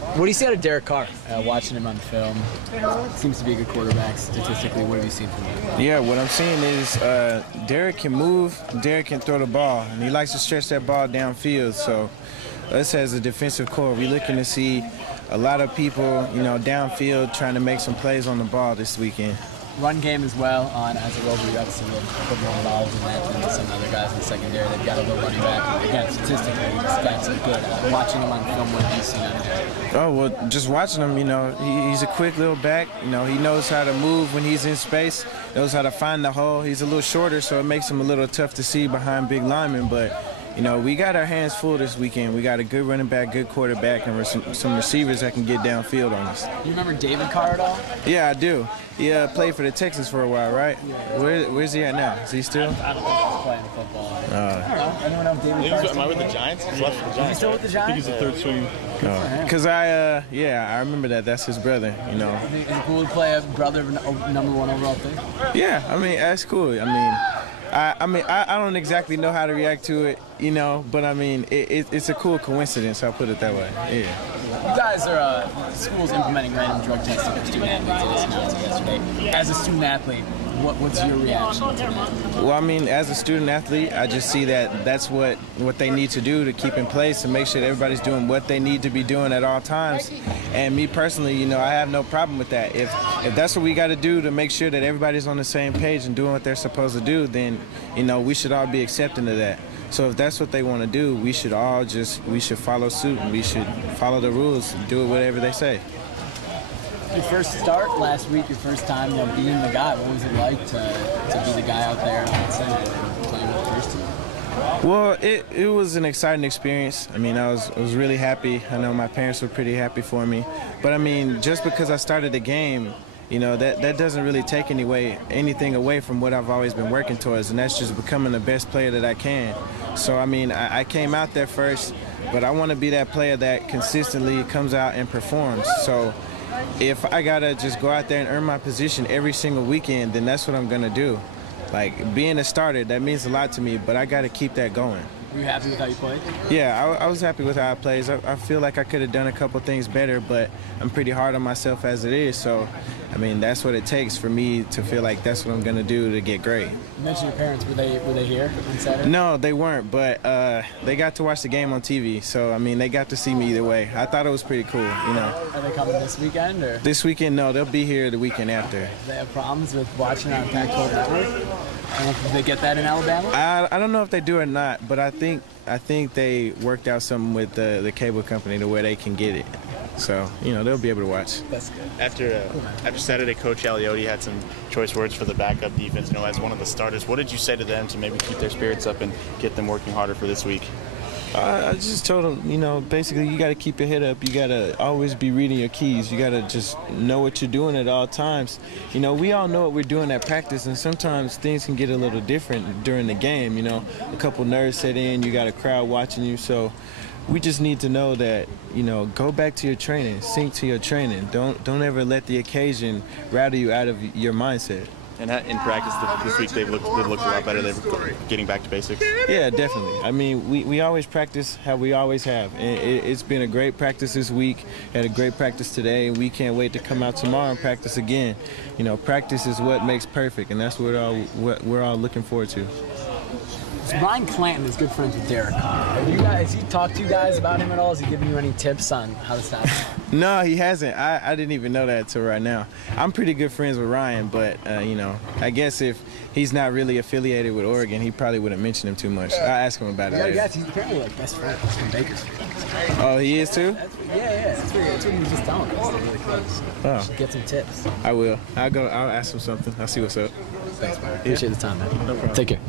What do you see out of Derek Carr? Watching him on film, seems to be a good quarterback statistically. What have you seen from him? Yeah, what I'm seeing is Derek can move, Derek can throw the ball, and he likes to stretch that ball downfield. So us as a defensive core, we're looking to see a lot of people, downfield trying to make some plays on the ball this weekend. Run game as well. As a rover, you obviously a bit more involved in that than some other guys in the secondary. They've got a little running back. And again, statistically, this guy's good. Watching him on film, what have you seen out of him? Oh, well, just watching him, he's a quick little back. He knows how to move when he's in space, knows how to find the hole. He's a little shorter, so it makes him a little tough to see behind big linemen, but we got our hands full this weekend. We got a good running back, good quarterback, and some receivers that can get downfield on us. You remember David Carr at all? Yeah, I do. He played for the Texans for a while, right? Yeah. Where's he at now? Is he still? I don't think he's playing football. I don't know. Anyone know David Carr? Am I with the Giants? He's left for the Giants. Is he still with the Giants? I think he's the third string. Because I remember that. That's his brother, Is it cool to play a brother of a number 1 overall pick? Yeah, that's cool. I don't exactly know how to react to it, but it's a cool coincidence. I'll put it that way. Yeah. You guys are schools implementing random drug testing for student athletes. As announced yesterday. As a student athlete, what's your reaction to that? Well, as a student athlete, I just see that that's what they need to do to keep in place and make sure that everybody's doing what they need to be doing at all times. And me personally, I have no problem with that. If that's what we got to do to make sure that everybody's on the same page and doing what they're supposed to do, then we should all be accepting of that. So if that's what they want to do, we should follow suit and we should follow the rules and do it whatever they say. Your first start last week, your first time being the guy, what was it like to be the guy out there on Senate and playing with the first team? Well, it was an exciting experience. I was really happy. I know my parents were pretty happy for me. But just because I started the game, that doesn't really take anything away from what I've always been working towards, and that's just becoming the best player that I can. So, I came out there first, but I want to be that player that consistently comes out and performs. So if I got to just go out there and earn my position every single weekend, then that's what I'm going to do. Like, being a starter, that means a lot to me, but I got to keep that going. Were you happy with how you played? Yeah, I was happy with how I played. I feel like I could have done a couple things better, but I'm pretty hard on myself as it is. So, that's what it takes for me to feel like that's what I'm going to do to get great. You mentioned your parents. Were they here on Saturday? No, they weren't, but they got to watch the game on TV. So, they got to see me either way. I thought it was pretty cool, Are they coming this weekend? Or? This weekend, no. They'll be here the weekend after. Do they have problems with watching on Pac-12 Network? Did they get that in Alabama? I don't know if they do or not, but I think they worked out something with the cable company to where they can get it. So, they'll be able to watch. That's good. After Saturday, Coach Aliotti had some choice words for the backup defense, as one of the starters. What did you say to them to maybe keep their spirits up and get them working harder for this week? I just told them, basically you got to keep your head up. You got to always be reading your keys. You got to just know what you're doing at all times. We all know what we're doing at practice, and sometimes things can get a little different during the game. A couple nerves set in. You got a crowd watching you. So we just need to know that, go back to your training, sync to your training. Don't ever let the occasion rattle you out of your mindset. And in practice this week, they've looked a lot better. They're getting back to basics. Yeah, definitely. We always practice how we always have. It's been a great practice this week. Had a great practice today, and we can't wait to come out tomorrow and practice again. Practice is what makes perfect, and that's what we're all looking forward to. Brian Clanton is good friends with Derek Carr. Has he talked to you guys about him at all? Has he given you any tips on how to stop him? No, he hasn't. I didn't even know that until right now. I'm pretty good friends with Ryan, but, I guess if he's not really affiliated with Oregon, he probably wouldn't mention him too much. I'll ask him about it later. Yes, he's apparently best friend from Bakersfield. Oh, he is too? Yeah. That's what he was just telling us. They're really close. Oh. Get some tips. I will. I'll ask him something. I'll see what's up. Thanks, man. Appreciate the time, man. No problem. Take care.